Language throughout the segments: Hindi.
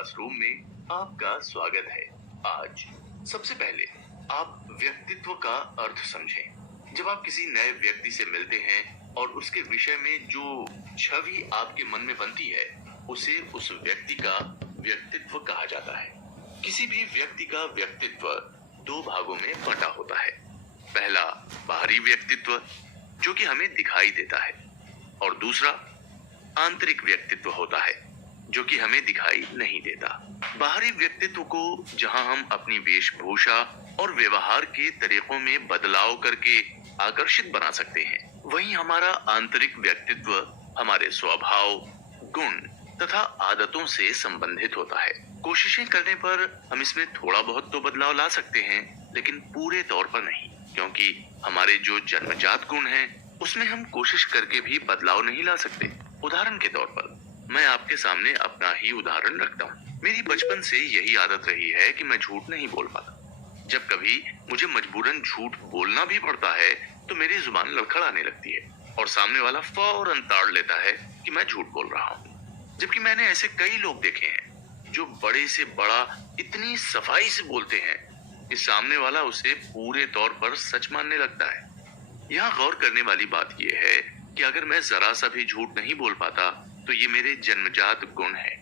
क्लासरूम में आपका स्वागत है। आज सबसे पहले आप व्यक्तित्व का अर्थ समझें। जब आप किसी नए व्यक्ति से मिलते हैं और उसके विषय में जो छवि आपके मन में बनती है, उसे उस व्यक्ति का व्यक्तित्व कहा जाता है। किसी भी व्यक्ति का व्यक्तित्व दो भागों में बंटा होता है। पहला बाहरी व्यक्तित्व, जो कि हमें दिखाई देता है, और दूसरा आंतरिक व्यक्तित्व होता है, जो कि हमें दिखाई नहीं देता। बाहरी व्यक्तित्व को जहां हम अपनी वेशभूषा और व्यवहार के तरीकों में बदलाव करके आकर्षित बना सकते हैं, वहीं हमारा आंतरिक व्यक्तित्व हमारे स्वभाव, गुण तथा आदतों से संबंधित होता है। कोशिशें करने पर हम इसमें थोड़ा बहुत तो बदलाव ला सकते हैं, लेकिन पूरे तौर पर नहीं, क्योंकि हमारे जो जन्मजात गुण हैं, उसमें हम कोशिश करके भी बदलाव नहीं ला सकते। उदाहरण के तौर पर मैं आपके सामने अपना ही उदाहरण रखता हूँ। मेरी बचपन से यही आदत रही है कि मैं झूठ नहीं बोल पाता। जब कभी मुझे मजबूरन झूठ बोलना भी पड़ता है, तो मेरी जुबान लड़खड़ाने लगती है और सामने वाला फौरन ताड़ लेता है कि मैं झूठ बोल रहा हूँ। जबकि मैंने ऐसे कई लोग देखे हैं जो बड़े से बड़ा इतनी सफाई से बोलते हैं कि सामने वाला उसे पूरे तौर पर सच मानने लगता है। यहाँ गौर करने वाली बात यह है कि अगर मैं जरा सा भी झूठ नहीं बोल पाता, तो ये मेरे जन्मजात गुण है।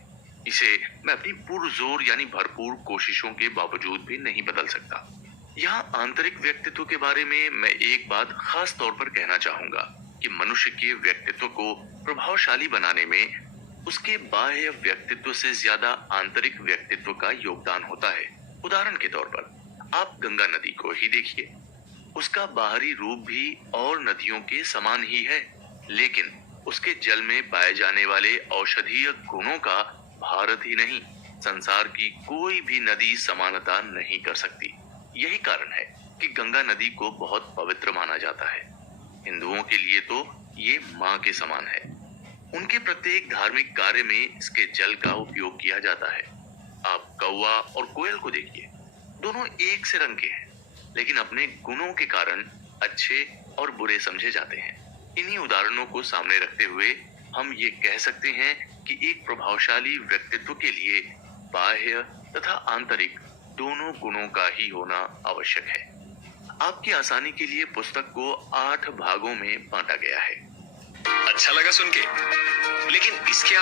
इसे मैं अपनी पुरजोर यानी भरपूर कोशिशों के बावजूद भी नहीं बदल सकता। यहाँ आंतरिक व्यक्तित्व के बारे में मैं एक बात खास तौर पर कहना चाहूंगा कि मनुष्य के व्यक्तित्व को प्रभावशाली बनाने में उसके बाह्य व्यक्तित्व से ज्यादा आंतरिक व्यक्तित्व का योगदान होता है। उदाहरण के तौर पर आप गंगा नदी को ही देखिए। उसका बाहरी रूप भी और नदियों के समान ही है, लेकिन उसके जल में पाए जाने वाले औषधीय गुणों का भारत ही नहीं, संसार की कोई भी नदी समानता नहीं कर सकती। यही कारण है कि गंगा नदी को बहुत पवित्र माना जाता है। हिंदुओं के लिए तो ये माँ के समान है। उनके प्रत्येक धार्मिक कार्य में इसके जल का उपयोग किया जाता है। आप कौवा और कोयल को देखिए, दोनों एक से रंग के हैं, लेकिन अपने गुणों के कारण अच्छे और बुरे समझे जाते हैं। इन्हीं उदाहरणों को सामने रखते हुए हम ये कह सकते हैं कि एक प्रभावशाली व्यक्तित्व के लिए बाह्य तथा आंतरिक दोनों गुणों का ही होना आवश्यक है। आपकी आसानी के लिए पुस्तक को 8 भागों में बांटा गया है। अच्छा लगा सुन के, लेकिन इसके